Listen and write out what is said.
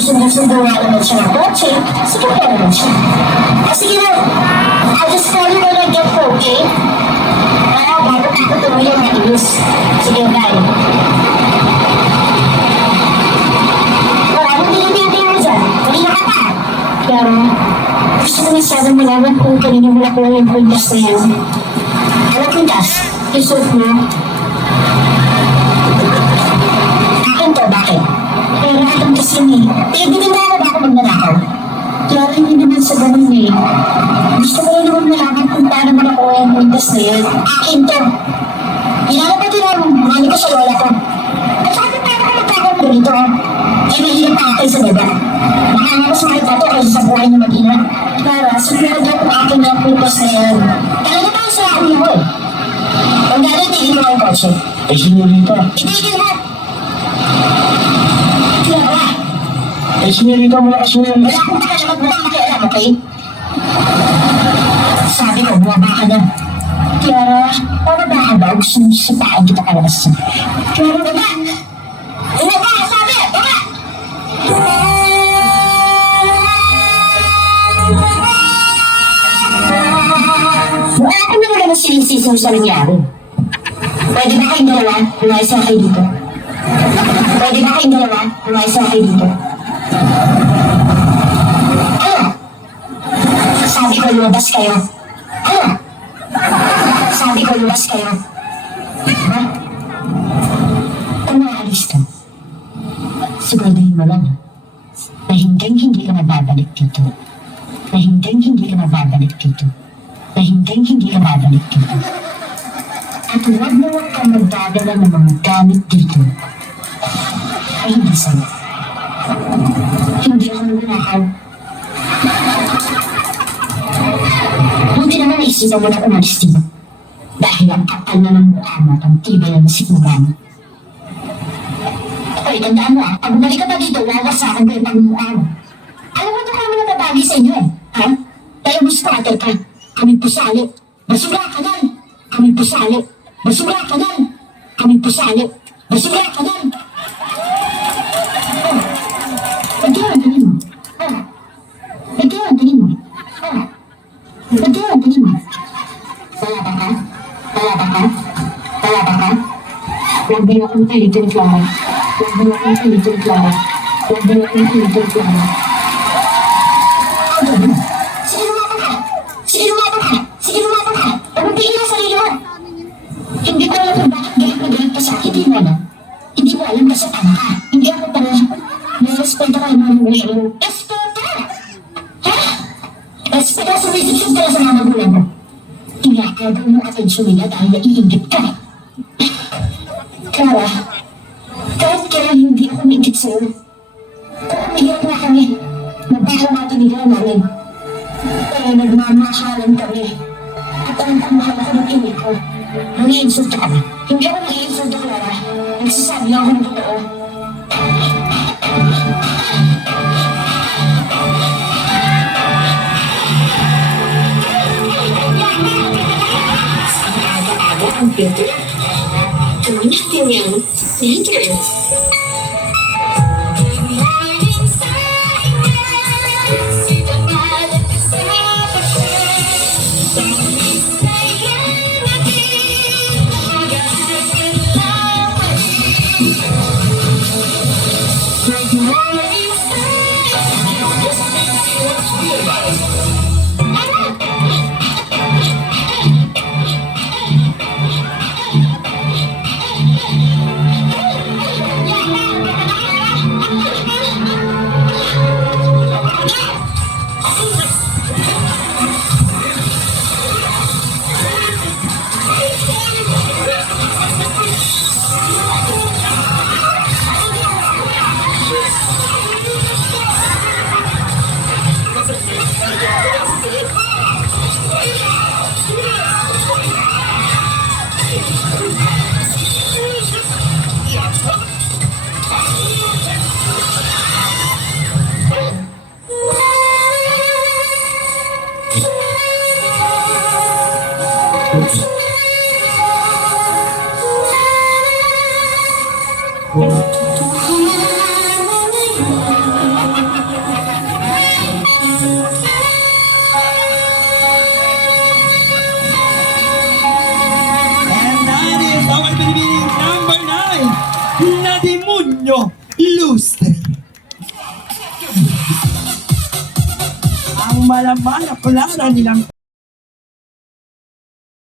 sinusundo nga naman siya ng kotse, sige pa naman siya. Sige na, I'll just call you when I get home, okay? Bago ako tumuloy na inis. Sige, bye. Anong pinipili mo dyan? Kanina ka pa. Pero, gusto ko masyadong malaman kung kanina mo nakuha yung puntas na yan. Ano puntas? Isot mo. Akin to, bakit? Pero akin kasi eh. Binibinala ba ako magnanakaw? Kaya hindi naman sa ganun eh. Gusto ko rin naman malaman kung paano mo nakuha yung puntas na yan. Akin to. Hinanap ko tinawag, mali ko sa lola ko. At saka paano ka magkakaroon ko dito? Eh, mahirap pa akin sa baba. Baka nga mas makita to kasi sa buhay na mag-ina. Para, sunod ako akin ng puntas na yan. Talaga pa sa akin ako eh. Kung gano'n, tigil mo ang kotse. Eh, senyorita. Itigil mo! Clara! Eh, senyorita, malakas mo yan. Wala akong pakialam mo kang makialam, okay? Sabi ko, bumaba ka na. Clara, bumaba ka ba? Gusto mo sipain kita kalabas. Clara, baba! Bumaba! Sabi! Baba! Wala ko na naman sinisisi mo sa nangyari. Pwede ba kayong dalawa? Lumayas na kayo dito. Pwede ba kayong dalawa? Lumayas na kayo dito. Ano? Sabi ko lumabas kayo. Ano? Sabi ko lumabas kayo. Ha? Kung maalis ka, siguraduhin mo lang na hindi ka mababalik dito. Na hindi ka mababalik dito. Na hindi ka mababalik dito. At huwag kang magdadala ng mga gamit dito. Ay hindi sa'yo. Hindi ako nagnanakaw. Buti naman naisipan mo na umalis dito. Dahil ang kapal na ng mukha mo at ang tibay na nasikmura mo. Okay, tandaan mo pag bumalik ka pa dito, wawasakan ko yung pagmumukha mo. Alam mo ito kami natatagi sa inyo eh. Ha? Kaya gusto ka, teka. Kami pusali. Basura ka nan. Kami pusali. Basura ka nan. Kami pusali. Basura ka nan. Ito ang tingin mo. Ito ang tingin mo. Ito ang tingin mo. Talaba ka? Talaba ka? Talaba ka? Huwag ba yung akong talitin, Clara? Huwag ba yung akong talitin, Clara? Huwag ba yung akong talitin, Clara? Sige, lumabang ka! Sige, lumabang ka! Sige, lumabang ka! Huwag mong tingin ang sarili mo! Hindi ko alam kung bakit galit na galit ka sa akin. Hindi mo alam. Hindi mo alam kasi tama ka. Hindi ako pala. May respeto ka naman ng mga respeto! Ha? Respeto sa resisyon pala sa mga magulang mo. Inakagaw mo atensyon nila dahil naiingit ka. Clara, kahit kailan hindi ako naingit sa'yo. Kung umiyak na kami, magbago natin nila namin. Kaya nagmamahalan kami. At ang mahal ako ng ina ko. Nangiinsulto ka ba? Hindi ako nangiinsulto, Clara. Nagsasabi lang ako ng totoo. Aga-aga ang pinto. Tuloy natin yan later. Tuhan, Demonyo Lustre. Ang malaman na pala nilang